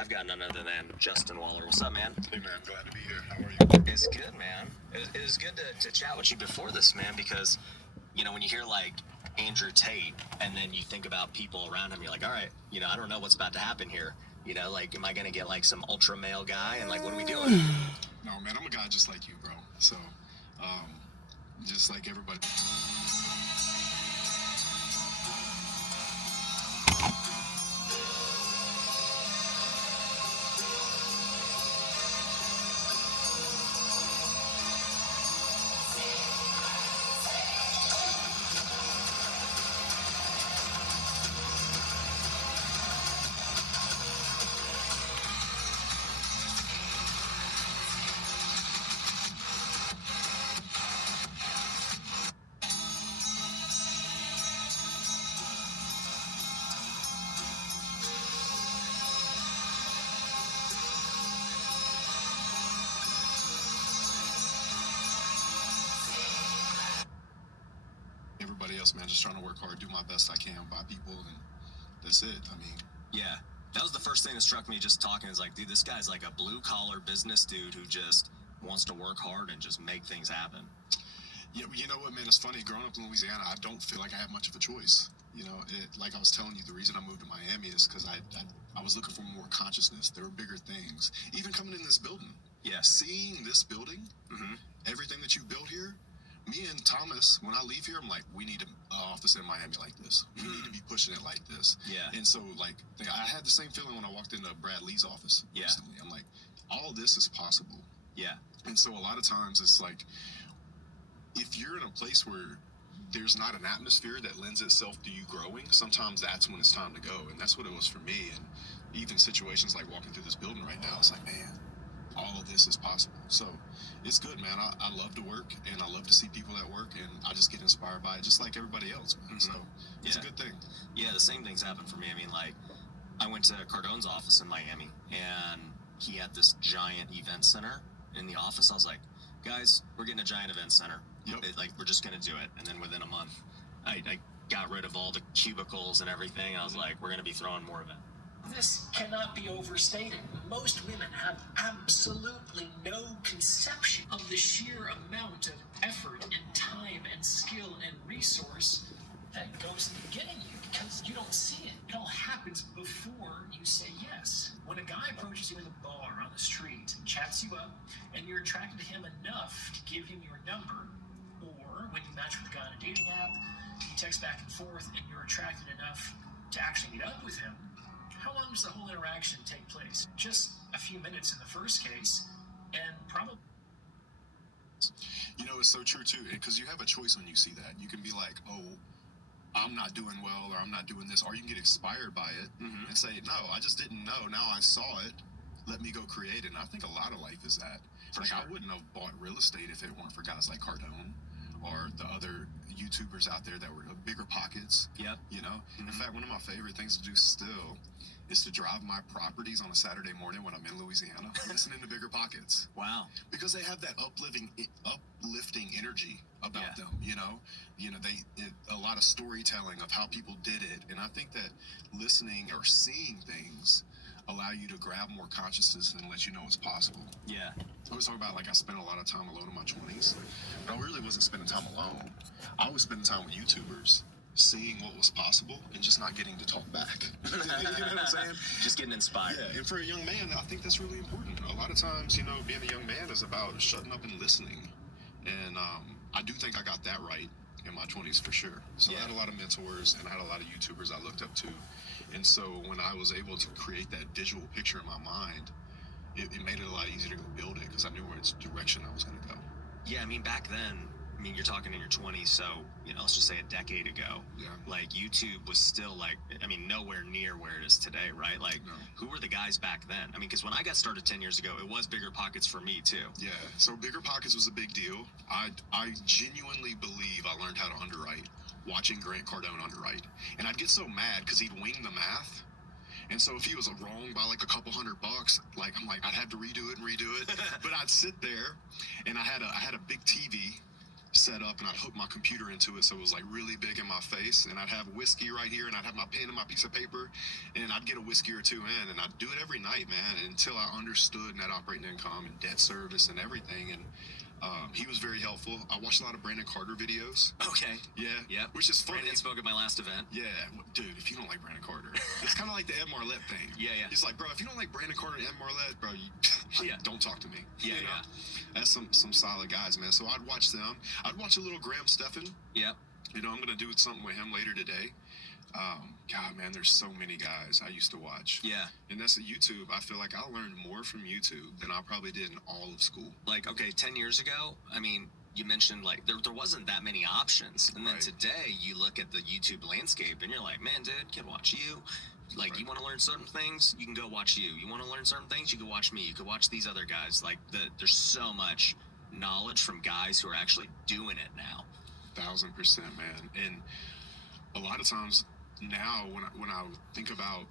I've got none other than Justin Waller. What's up, man? Hey, man. Glad to be here. How are you? It's good, man. It was good to chat with you before this, man, because, when you hear, like, Andrew Tate, and then you think about people around him, you're like, all right, I don't know what's about to happen here. Like, am I going to get, like, some ultra male guy, and, like, what are we doing? No, man. I'm a guy just like you, bro. So, just like everybody. Everybody else, man, just trying to work hard, do my best I can by people, and that's it. I mean, Yeah, that was the first thing that struck me just talking. Is like, dude, this guy's like a blue-collar business dude who just wants to work hard and just make things happen. yeah, you know what, man? It's funny. Growing up in Louisiana, I don't feel like I have much of a choice. Like I was telling you, the reason I moved to Miami is because I was looking for more consciousness. There were bigger things. Even coming in this building, Yeah. seeing this building, Mm-hmm. everything that you built here, me and Thomas, when I leave here, I'm like, we need an office in Miami like this. We need to be pushing it like this. Yeah. And so, like, I had the same feeling when I walked into Brad Lee's office Yeah. recently. I'm like, all this is possible. Yeah. And so, a lot of times, it's like, if you're in a place where there's not an atmosphere that lends itself to you growing, sometimes that's when it's time to go. And that's what it was for me. And even situations like walking through this building right now, it's like, man, all of this is possible. So it's good, man. I love to work, and I love to see people at work, and I just get inspired by it, just like everybody else, man. Mhm. So it's Yeah. a good thing. Yeah, the same things happened for me. I mean, like, I went to Cardone's office in Miami, and he had this giant event center in the office. I was like, guys, we're getting a giant event center. Yep. We're just going to do it. And then within a month, I got rid of all the cubicles and everything. I was like, we're going to be throwing more events. This cannot be overstated. Most women have absolutely no conception of the sheer amount of effort and time and skill and resource that goes into getting you, because you don't see it. It all happens before you say yes. When a guy approaches you in a bar on the street and chats you up, and you're attracted to him enough to give him your number, or when you match with a guy on a dating app, you text back and forth, and you're attracted enough to actually meet up with him, how long does the whole interaction take place? Just a few minutes in the first case, and probably. It's so true too, because you have a choice when you see that. You can be like, oh, I'm not doing well, or I'm not doing this, or you can get inspired by it and say, no, I just didn't know. Now I saw it. Let me go create it. And I think a lot of life is that. For Like, sure. I wouldn't have bought real estate if it weren't for guys like Cardone or the other YouTubers out there that were bigger pockets. Yep. In fact, one of my favorite things to do still is to drive my properties on a Saturday morning when I'm in Louisiana, listening to Bigger Pockets, Wow. because they have that uplifting energy about Yeah. them. A lot of storytelling of how people did it, and I think that listening or seeing things allow you to grab more consciousness and let you know it's possible. Yeah. I always talk about, like, I spent a lot of time alone in my 20s, but I really wasn't spending time alone. I was spending time with YouTubers, seeing what was possible and just not getting to talk back. You know what I'm saying? Just getting inspired. Yeah, and for a young man, I think that's really important. A lot of times, being a young man is about shutting up and listening. And I do think I got that right in my 20s for sure. So Yeah. I had a lot of mentors, and I had a lot of YouTubers I looked up to. And so when I was able to create that visual picture in my mind, it made it a lot easier to go build it, because I knew which direction I was going to go. Yeah, I mean, back then, you're talking in your 20s, so, let's just say a decade ago. Yeah. Like, YouTube was still, like, nowhere near where it is today, right? Like, No. who were the guys back then? Because when I got started 10 years ago, it was Bigger Pockets for me, too. Yeah, so Bigger Pockets was a big deal. I genuinely believe I learned how to underwrite watching Grant Cardone underwrite. And I'd get so mad because he'd wing the math. And so if he was wrong by like a couple $100, I'm like, I'd have to redo it. But I'd sit there, and I had a big TV set up, and I'd hook my computer into it so it was like really big in my face, and I'd have whiskey right here, and I'd have my pen and my piece of paper, and I'd get a whiskey or two in, and I'd do it every night, man, until I understood net operating income and debt service and everything. And he was very helpful. I watched a lot of Brandon Carter videos. Okay. Yeah. Yep. Which is funny. Brandon spoke at my last event. Yeah, dude, if you don't like Brandon Carter, it's kind of like the Ed Marlette thing. Yeah, yeah. He's like, bro, if you don't like Brandon Carter and Ed Marlette, bro, Yeah. don't talk to me. Yeah, You know? yeah. That's some solid guys, man. So I'd watch them. I'd watch a little Graham Stephan. Yep. You know, I'm gonna do something with him later today. God, man, there's so many guys I used to watch. Yeah. And that's at YouTube. I feel like I learned more from YouTube than I probably did in all of school. Like, okay, 10 years ago, I mean, you mentioned like there wasn't that many options. And then Right. today you look at the YouTube landscape and you're like, man, dude, can watch you. Like, Right. you want to learn certain things, you can go watch you. You want to learn certain things, you can watch me. You can watch these other guys. Like, there's so much knowledge from guys who are actually doing it now. 1000%, man. And a lot of times now when I think about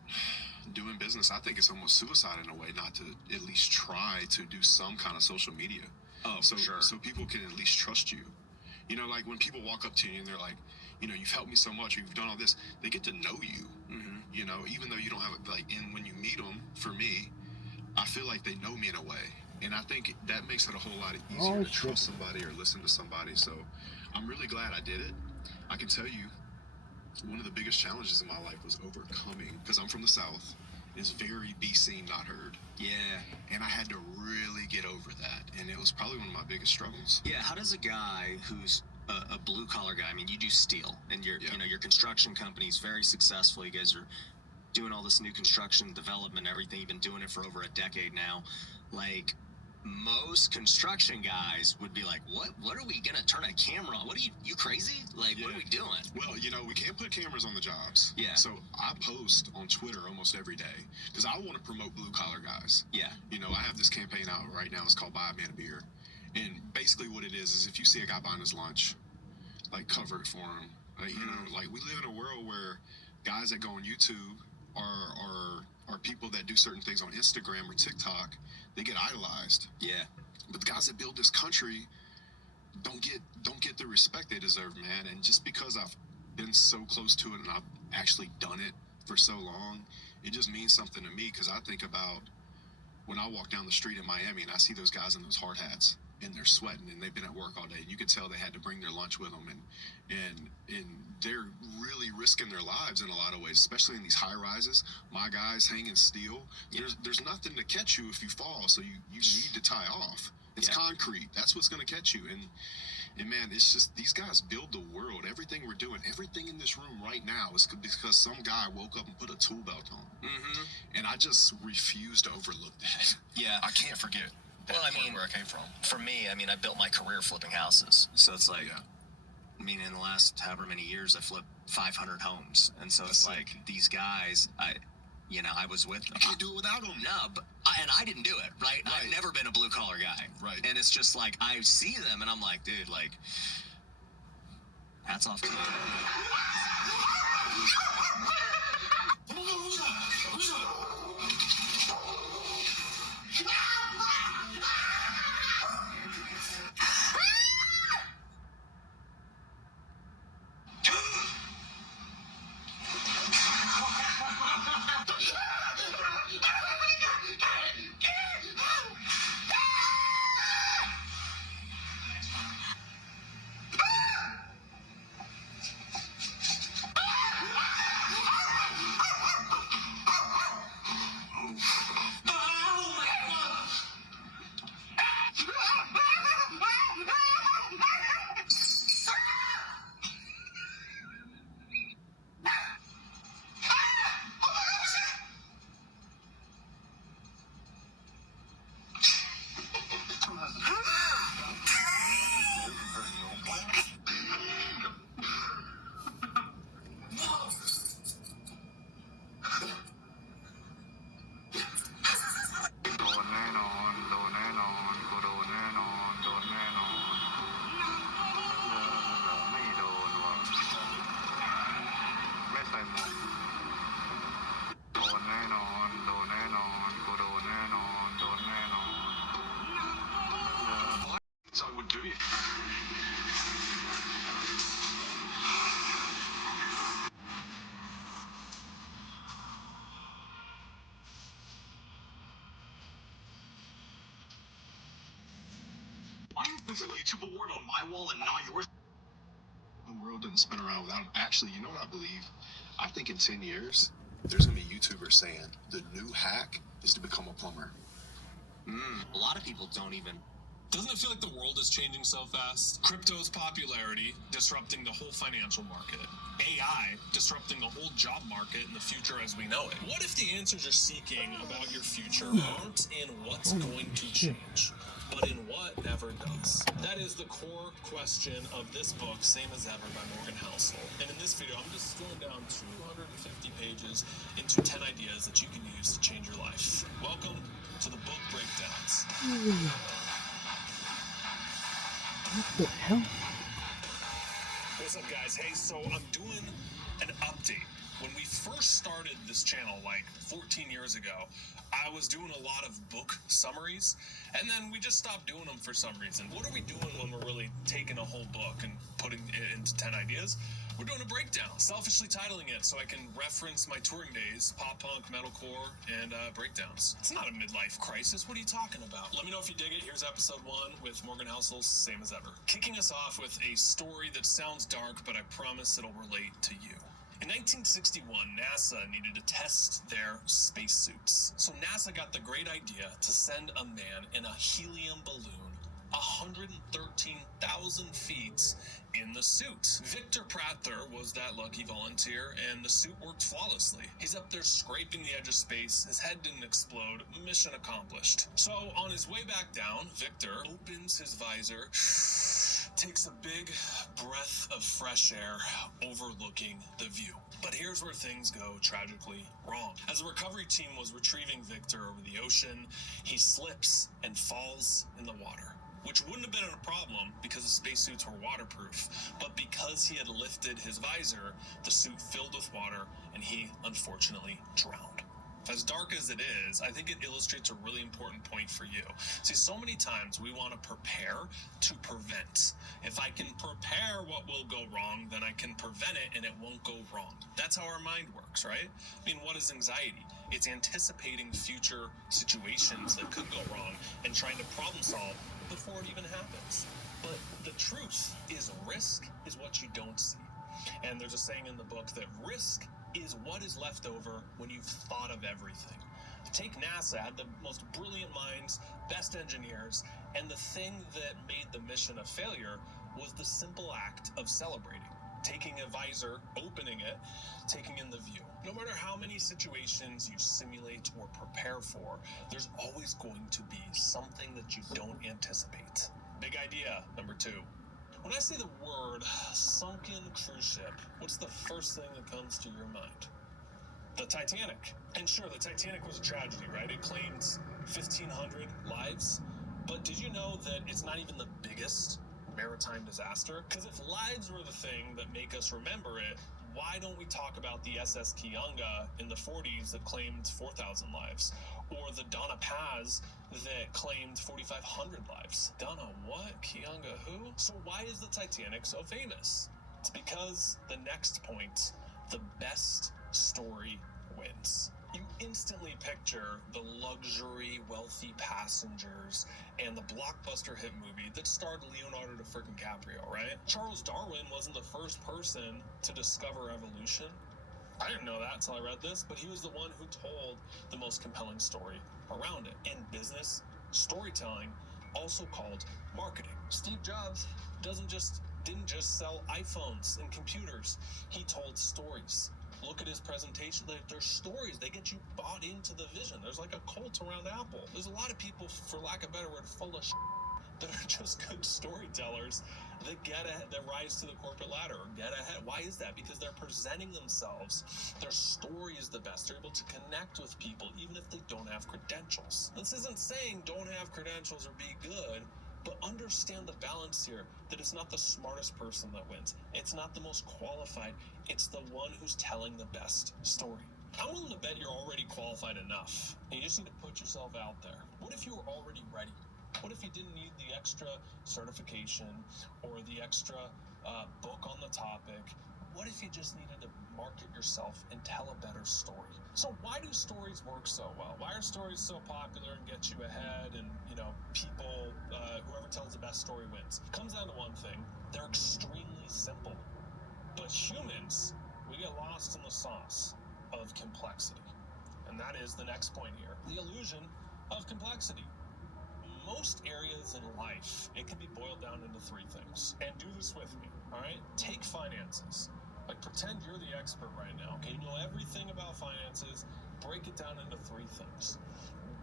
doing business, I think it's almost suicide in a way not to at least try to do some kind of social media. Oh, So for sure. so people can at least trust you. You know, like when people walk up to you and they're like, you know, you've helped me so much, or you've done all this, they get to know you. Mm-hmm. You know, even though you don't have like, and when you meet them, for me, I feel like they know me in a way, and I think that makes it a whole lot easier to trust somebody or listen to somebody. So I'm really glad I did it. I can tell you, one of the biggest challenges in my life was overcoming, because I'm from the South, is very be seen, not heard. Yeah. And I had to really get over that, and it was probably one of my biggest struggles. Yeah, how does a guy who's a blue collar guy, I mean, you do steel, and Yeah. you know, your construction company is very successful. You guys are doing all this new construction development, everything. You've been doing it for over a decade now. Like, most construction guys would be like, what are we gonna turn a camera on? What are you crazy? Like, what are Yeah. we doing? Well, you know, we can't put cameras on the jobs. Yeah. So I post on Twitter almost every day because I want to promote blue collar guys. Yeah. You know, I have this campaign out right now. It's called Buy a Man a Beer. And basically what it is if you see a guy buying his lunch, like, cover it for him. Like, you know, like, we live in a world where guys that go on YouTube are people that do certain things on Instagram or TikTok. They get idolized. Yeah. But the guys that build this country don't get the respect they deserve, man. And just because I've been so close to it and I've actually done it for so long, it just means something to me, because I think about when I walk down the street in Miami and I see those guys in those hard hats and they're sweating and they've been at work all day. You could tell they had to bring their lunch with them, and they're really risking their lives in a lot of ways, especially in these high rises. My guys hanging steel. Yeah. There's nothing to catch you if you fall, so you need to tie off. It's Yeah. concrete. That's what's going to catch you. And man, it's just, these guys build the world. Everything we're doing, everything in this room right now is because some guy woke up and put a tool belt on. Mm-hmm. And I just refuse to overlook that. Yeah. I can't forget that Well, I point mean, where I came from. For me, I mean, I built my career flipping houses. So it's like, Yeah. I mean, in the last however many years, I flipped 500 homes. And so it's That's like, sick. these guys, I was with them. You can't do it without them. No, but I didn't do it, right? I've Right. never been a blue collar guy. Right. And it's just like, I see them and I'm like, dude, like, hats off to you. There's a YouTube award on my wall and not yours. The world doesn't spin around without him. Actually, you know what I believe? I think in 10 years, there's going to be YouTubers saying the new hack is to become a plumber. A lot of people don't even. Doesn't it feel like the world is changing so fast? Crypto's popularity disrupting the whole financial market. AI disrupting the whole job market and the future as we know it. What if the answers you're seeking about your future aren't in what's going to change, but in what never does? That is the core question of this book, Same as Ever by Morgan Housel. And in this video, I'm just distilling down 250 pages into 10 ideas that you can use to change your life. Welcome to the book breakdowns. What the hell? What's up, guys? Hey, so I'm doing an update. When we first started this channel, like 14 years ago, I was doing a lot of book summaries, and then we just stopped doing them for some reason. What are we doing when we're really taking a whole book and putting it into 10 ideas? We're doing a breakdown, selfishly titling it so I can reference my touring days, pop punk, metalcore, and breakdowns. It's not a midlife crisis. What are you talking about? Let me know if you dig it. Here's episode 1 with Morgan Housel's Same as Ever. Kicking us off with a story that sounds dark, but I promise it'll relate to you. In 1961, NASA needed to test their spacesuits. So NASA got the great idea to send a man in a helium balloon 113,000 feet in the suit. Victor Prather was that lucky volunteer, and the suit worked flawlessly. He's up there scraping the edge of space. His head didn't explode. Mission accomplished. So on his way back down, Victor opens his visor, takes a big breath of fresh air overlooking the view. But here's where things go tragically wrong. As the recovery team was retrieving Victor over the ocean, he slips and falls in the water, which wouldn't have been a problem because the spacesuits were waterproof. But because he had lifted his visor, the suit filled with water and he unfortunately drowned. As dark as it is, I think it illustrates a really important point for you. See, so many times we want to prepare to prevent. If I can prepare what will go wrong, then I can prevent it and it won't go wrong. That's how our mind works, right? I mean, what is anxiety? It's anticipating future situations that could go wrong and trying to problem solve before it even happens. But the truth is risk is what you don't see. And there's a saying in the book that risk is what is left over when you've thought of everything. Take NASA, had the most brilliant minds, best engineers, and the thing that made the mission a failure was the simple act of celebrating. Taking a visor, opening it, taking in the view. No matter how many situations you simulate or prepare for, there's always going to be something that you don't anticipate. Big idea, number 2. When I say the word sunken cruise ship, what's the first thing that comes to your mind? The Titanic. And sure, the Titanic was a tragedy, right? It claimed 1,500 lives. But did you know that it's not even the biggest maritime disaster? Because if lives were the thing that make us remember it, why don't we talk about the SS Kianga in the 40s that claimed 4,000 lives? Or the Donna Paz that claimed 4,500 lives? Donna what? Kianga who? So why is the Titanic so famous? It's because the next point, the best story wins. You instantly picture the luxury, wealthy passengers and the blockbuster hit movie that starred Leonardo DiCaprio, right? Charles Darwin wasn't the first person to discover evolution. I didn't know that until I read this, but he was the one who told the most compelling story around it. In business, storytelling, also called marketing. Steve Jobs didn't just sell iPhones and computers. He told stories. Look at his presentation. There's stories. They get you bought into the vision. There's like a cult around Apple. There's a lot of people, for lack of a better word, full of that are just good storytellers that get ahead, that rise to the corporate ladder or get ahead. Why is that? Because they're presenting themselves. Their story is the best. They're able to connect with people even if they don't have credentials. This isn't saying don't have credentials or be good, but understand the balance here, that it's not the smartest person that wins. It's not the most qualified. It's the one who's telling the best story. I'm willing to bet you're already qualified enough. You just need to put yourself out there. What if you were already ready? What if you didn't need the extra certification or the extra book on the topic? What if you just needed to market yourself and tell a better story. So why do stories work so well? Why are stories so popular and get you ahead, and people, whoever tells the best story wins? It comes down to one thing: they're extremely simple. But humans, we get lost in the sauce of complexity. And that is the next point here: the illusion of complexity. Most areas in life, it can be boiled down into three things. And do this with me, all right? Take finances. Like, pretend you're the expert right now, okay? You know everything about finances. Break it down into three things.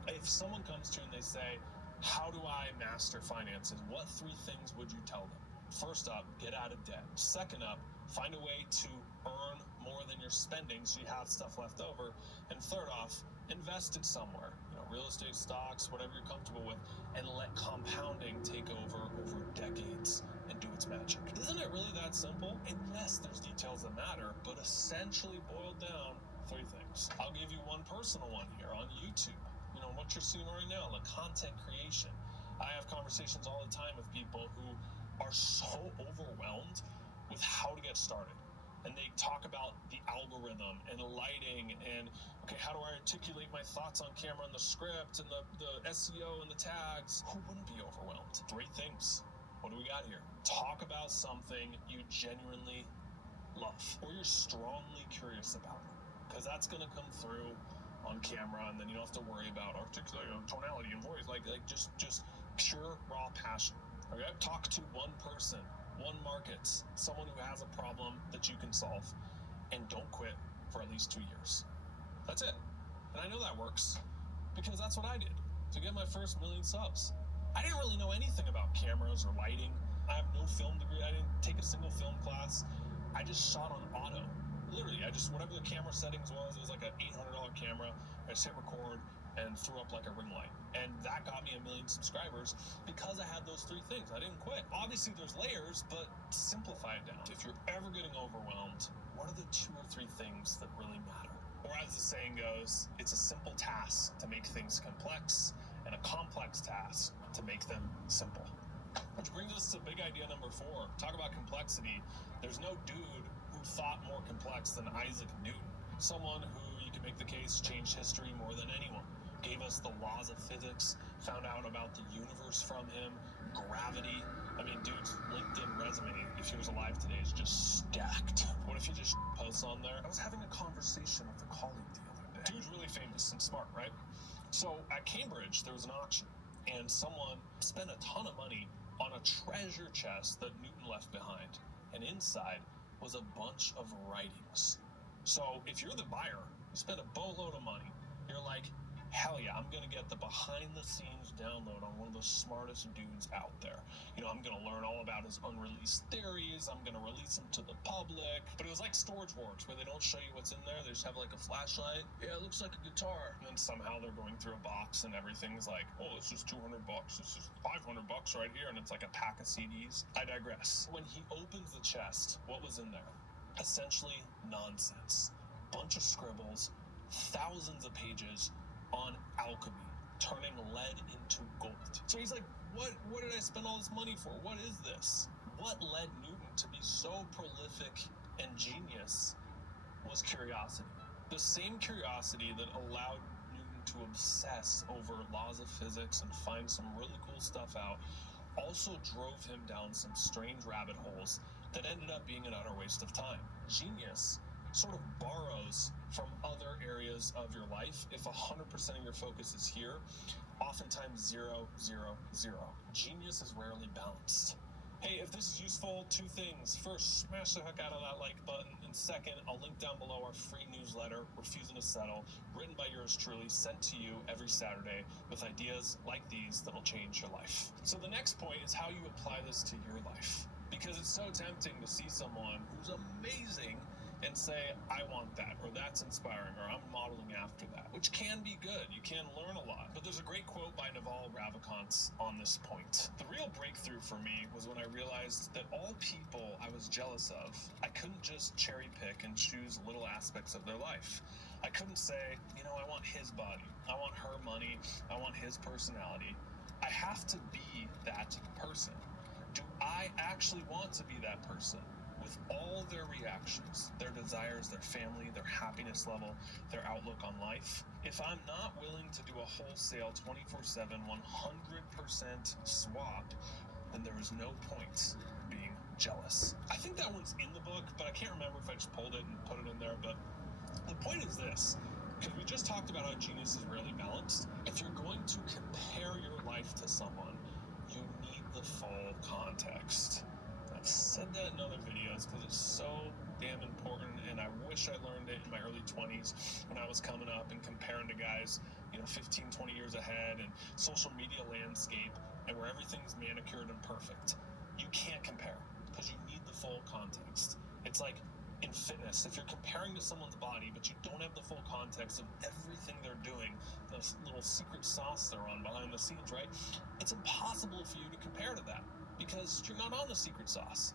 If someone comes to you and they say, how do I master finances? What three things would you tell them? First up, get out of debt. Second up, find a way to earn more than you're spending so you have stuff left over. And third off, invest it somewhere. Real estate, stocks, whatever you're comfortable with, and let compounding take over decades and do its magic. Isn't it really that simple? And yes, there's details that matter, but essentially boiled down, three things. I'll give you one personal one here on YouTube. What you're seeing right now, the content creation. I have conversations all the time with people who are so overwhelmed with how to get started. And they talk about the algorithm and lighting and, okay, how do I articulate my thoughts on camera and the script and the SEO and the tags? Who wouldn't be overwhelmed? Three things. What do we got here? Talk about something you genuinely love or you're strongly curious about, because that's going to come through on camera, and then you don't have to worry about articulation, tonality, and voice. Like just pure raw passion. Okay? Talk to one person, one market, someone who has a problem that you can solve, and don't quit for at least 2 years. That's it. And I know that works because that's what I did to get my first 1 million subs. I didn't really know anything about cameras or lighting. I have no film degree. I didn't take a single film class. I just shot on auto. Literally, whatever the camera settings was, it was like an $800 camera. I just hit record and threw up like a ring light. And that got me 1 million subscribers because I had those three things. I didn't quit. Obviously, there's layers, but simplify it down. If you're ever getting overwhelmed, what are the 2 or 3 things that really matter? Or as the saying goes, it's a simple task to make things complex and a complex task to make them simple. Which brings us to big idea number 4. Talk about complexity. There's no dude who thought more complex than Isaac Newton. Someone who you can make the case changed history more than anyone. Gave us the laws of physics, found out about the universe from him, gravity. I mean, dude's LinkedIn resume, if he was alive today, is just stacked. What if he just posts on there? I was having a conversation with a colleague the other day. Dude's really famous and smart, right? So at Cambridge, there was an auction, and someone spent a ton of money on a treasure chest that Newton left behind. And inside was a bunch of writings. So if you're the buyer, you spend a boatload of money, you're like, hell yeah, I'm gonna get the behind the scenes download on one of the smartest dudes out there. I'm gonna learn all about his unreleased theories, I'm gonna release them to the public. But it was like Storage Wars, where they don't show you what's in there, they just have like a flashlight. Yeah, it looks like a guitar. And then somehow they're going through a box and everything's like, oh, this is $200, this is $500 right here, and it's like a pack of CDs. I digress. When he opens the chest, what was in there? Essentially nonsense. Bunch of scribbles, thousands of pages on alchemy, turning lead into gold. So he's like, what did I spend all this money for? What is this? What led Newton to be so prolific and genius was curiosity. The same curiosity that allowed Newton to obsess over laws of physics and find some really cool stuff out also drove him down some strange rabbit holes that ended up being an utter waste of time. Genius sort of borrows from other areas of your life. If 100% of your focus is here, oftentimes 0, 0, 0. Genius is rarely balanced. Hey, if this is useful, 2 things. First, smash the heck out of that like button. And second, I'll link down below our free newsletter, Refusing to Settle, written by yours truly, sent to you every Saturday with ideas like these that'll change your life. So the next point is how you apply this to your life. Because it's so tempting to see someone who's amazing and say, I want that, or that's inspiring, or I'm modeling after that, which can be good. You can learn a lot. But there's a great quote by Naval Ravikant on this point. The real breakthrough for me was when I realized that all people I was jealous of, I couldn't just cherry pick and choose little aspects of their life. I couldn't say, I want his body, I want her money, I want his personality. I have to be that person. Do I actually want to be that person? with all their reactions, their desires, their family, their happiness level, their outlook on life, if I'm not willing to do a wholesale 24/7, 100% swap, then there is no point being jealous. I think that one's in the book, but I can't remember if I just pulled it and put it in there. But the point is this, because we just talked about how genius is rarely balanced. If you're going to compare your life to someone, you need the full context. I've said that in other videos because it's so damn important, and I wish I learned it in my early 20s when I was coming up and comparing to guys, 15, 20 years ahead, and social media landscape, and where everything's manicured and perfect. You can't compare because you need the full context. It's like in fitness, if you're comparing to someone's body, but you don't have the full context of everything they're doing, the little secret sauce they're on behind the scenes, right? It's impossible for you to compare to that because you're not on the secret sauce.